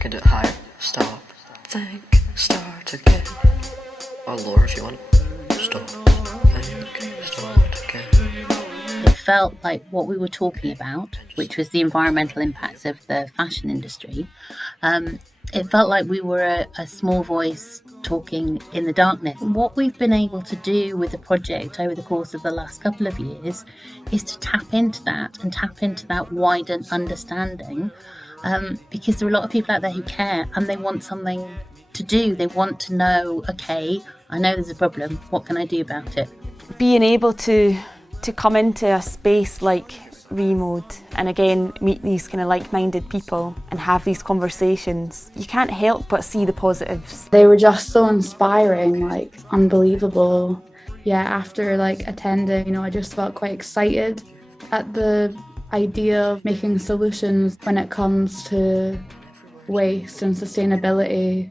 can do it higher. Stop, think, start again. Or lower if you want. Stop, think, start again. It felt like what we were talking about, which was the environmental impacts of the fashion industry, it felt like we were a small voice talking in the darkness. What we've been able to do with the project over the course of the last couple of years is to tap into that wider understanding, because there are a lot of people out there who care and they want something to do. They want to know, okay, I know there's a problem, what can I do about it? Being able to come into a space like ReMode and again meet these kind of like-minded people and have these conversations, you can't help but see the positives. They were just so inspiring, like unbelievable. Yeah, after like attending, I just felt quite excited at the idea of making solutions when it comes to waste and sustainability.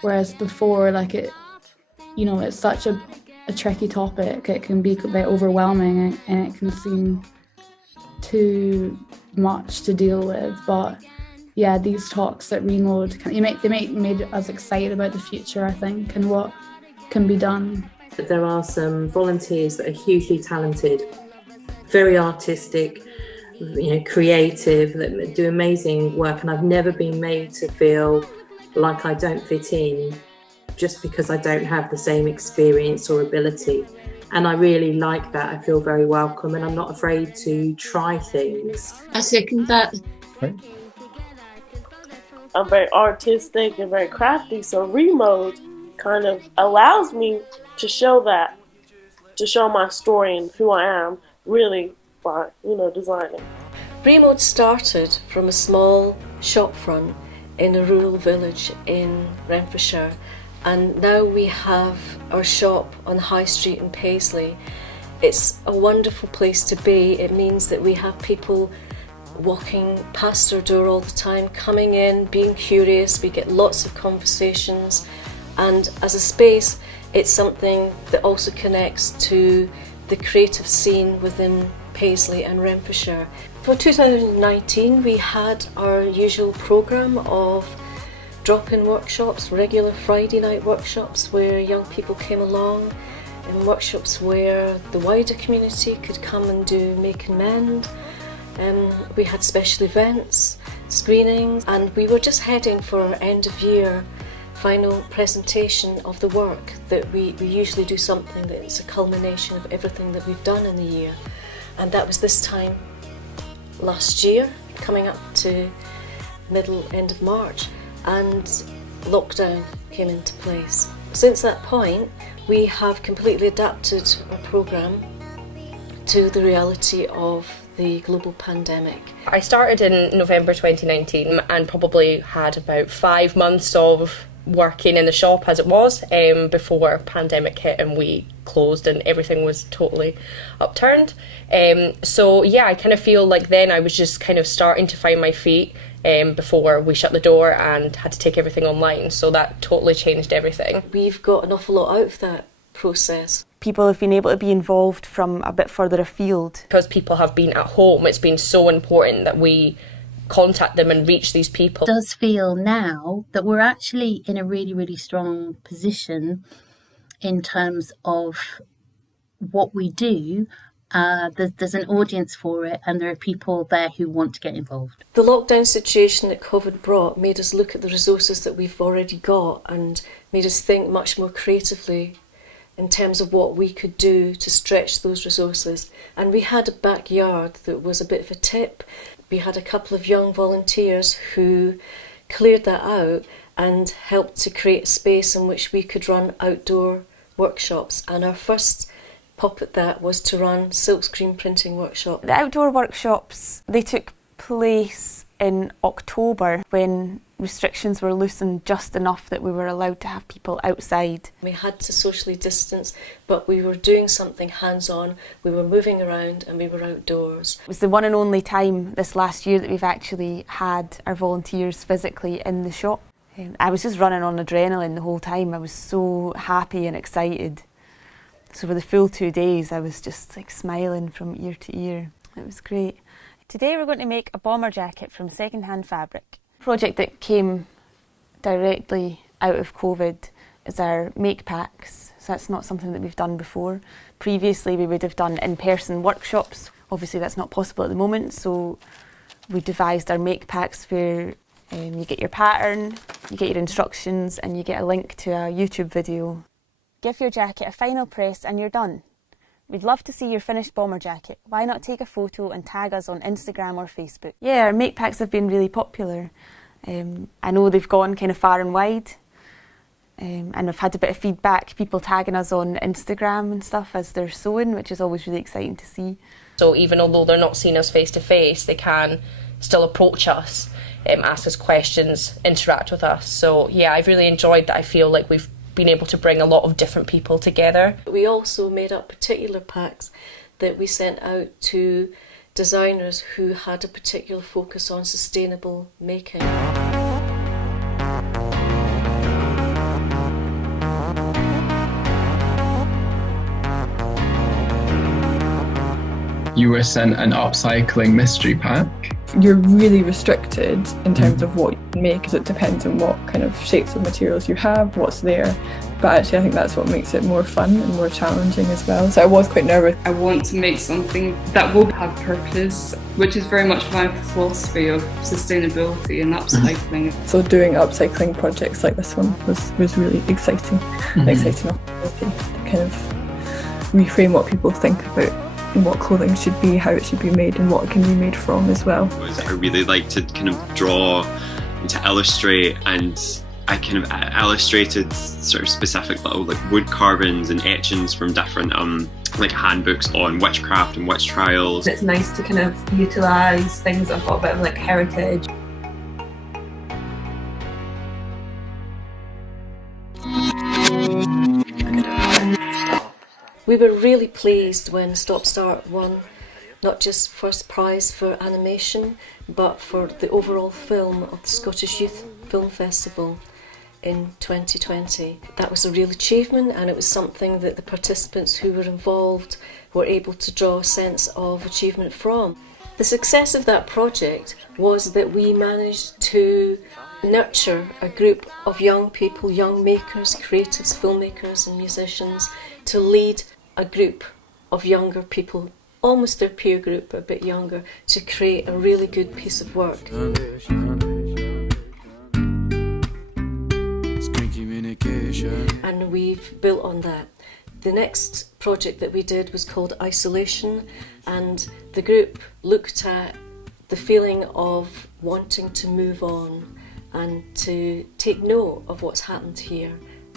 Whereas before, like it's such a tricky topic. It can be a bit overwhelming and it can seem too much to deal with. But yeah, these talks at ReMode, they made us excited about the future, I think, and what can be done. There are some volunteers that are hugely talented, very artistic, creative, that do amazing work, and I've never been made to feel like I don't fit in just because I don't have the same experience or ability. And I really like that. I feel very welcome and I'm not afraid to try things. I second that. Right. I'm very artistic and very crafty, so ReMode kind of allows me to show my story and who I am really by, designing. ReMode started from a small shop front in a rural village in Renfrewshire, and now we have our shop on High Street in Paisley. It's a wonderful place to be. It means that we have people walking past our door all the time, coming in, being curious. We get lots of conversations, and as a space it's something that also connects to the creative scene within Paisley and Renfrewshire. For 2019 we had our usual programme of drop-in workshops, regular Friday night workshops where young people came along, and workshops where the wider community could come and do make and mend. We had special events, screenings, and we were just heading for our end of year final presentation of the work that we usually do something that's a culmination of everything that we've done in the year. And that was this time last year, coming up to end of March, and lockdown came into place. Since that point, we have completely adapted our programme to the reality of the global pandemic. I started in November 2019 and probably had about 5 months of working in the shop as it was before pandemic hit and we closed and everything was totally upturned. So yeah, I kind of feel like then I was just kind of starting to find my feet before we shut the door and had to take everything online, so that totally changed everything. We've got an awful lot out of that process. People have been able to be involved from a bit further afield. Because people have been at home, it's been so important that we contact them and reach these people. It does feel now that we're actually in a really, really strong position in terms of what we do. There's an audience for it and there are people there who want to get involved. The lockdown situation that COVID brought made us look at the resources that we've already got and made us think much more creatively in terms of what we could do to stretch those resources. And we had a backyard that was a bit of a tip. We had a couple of young volunteers who cleared that out and helped to create a space in which we could run outdoor workshops. And our first pop at that was to run silkscreen printing workshop. The outdoor workshops, they took place in October when restrictions were loosened just enough that we were allowed to have people outside. We had to socially distance, but we were doing something hands-on, we were moving around and we were outdoors. It was the one and only time this last year that we've actually had our volunteers physically in the shop. I was just running on adrenaline the whole time. I was so happy and excited. So for the full 2 days I was just like smiling from ear to ear. It was great. Today we're going to make a bomber jacket from second-hand fabric. Project that came directly out of COVID is our make packs. So that's not something that we've done before. Previously we would have done in-person workshops. Obviously that's not possible at the moment, so we devised our make packs where you get your pattern, you get your instructions, and you get a link to a YouTube video. Give your jacket a final press and you're done. We'd love to see your finished bomber jacket. Why not take a photo and tag us on Instagram or Facebook? Yeah, our make packs have been really popular. I know they've gone kind of far and wide, and I've had a bit of feedback, people tagging us on Instagram and stuff as they're sewing, which is always really exciting to see. So even although they're not seeing us face to face, they can still approach us, ask us questions, interact with us. So yeah, I've really enjoyed that. I feel like we've been able to bring a lot of different people together. We also made up particular packs that we sent out to designers who had a particular focus on sustainable making. You were sent an upcycling mystery pack. You're really restricted in terms of what you can make, because it depends on what kind of shapes of materials you have, what's there. But actually I think that's what makes it more fun and more challenging as well. So I was quite nervous. I want to make something that will have purpose, which is very much my philosophy of sustainability and upcycling. So doing upcycling projects like this one was really exciting. An exciting opportunity to kind of reframe what people think about what clothing should be, how it should be made, and what it can be made from as well. I really like to kind of draw and to illustrate, and I kind of illustrated sort of specific little like wood carvings and etchings from different like handbooks on witchcraft and witch trials. It's nice to kind of utilise things that have got a bit of like heritage. We were really pleased when Stop Start won not just first prize for animation, but for the overall film of the Scottish Youth Film Festival in 2020. That was a real achievement, and it was something that the participants who were involved were able to draw a sense of achievement from. The success of that project was that we managed to nurture a group of young people, young makers, creatives, filmmakers and musicians, to lead a group of younger people, almost their peer group, but a bit younger, to create a really good piece of work. And we've built on that. The next project that we did was called Isolation, and the group looked at the feeling of wanting to move on and to take note of what's happened here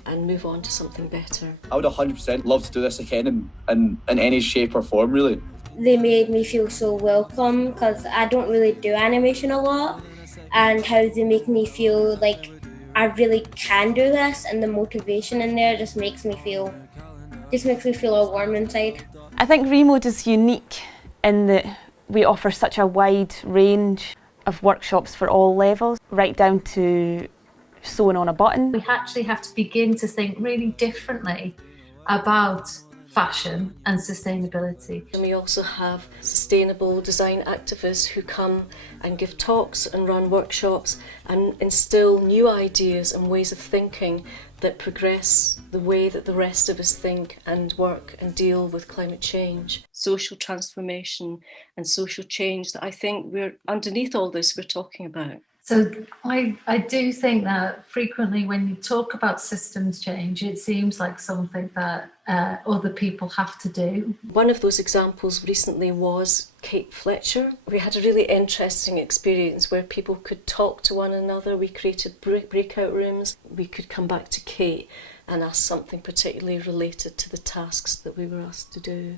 and move on to something better. I would 100% love to do this again in any shape or form, really. They made me feel so welcome, because I don't really do animation a lot, and how they make me feel like I really can do this, and the motivation in there just makes me feel all warm inside. I think ReMode is unique in that we offer such a wide range of workshops for all levels, right down to sewing on a button. We actually have to begin to think really differently about fashion and sustainability. And we also have sustainable design activists who come and give talks and run workshops and instill new ideas and ways of thinking that progress the way that the rest of us think and work and deal with climate change. Social transformation and social change that I think we're underneath all this we're talking about. So I do think that frequently when you talk about systems change, it seems like something that other people have to do. One of those examples recently was Kate Fletcher. We had a really interesting experience where people could talk to one another. We created breakout rooms. We could come back to Kate and ask something particularly related to the tasks that we were asked to do.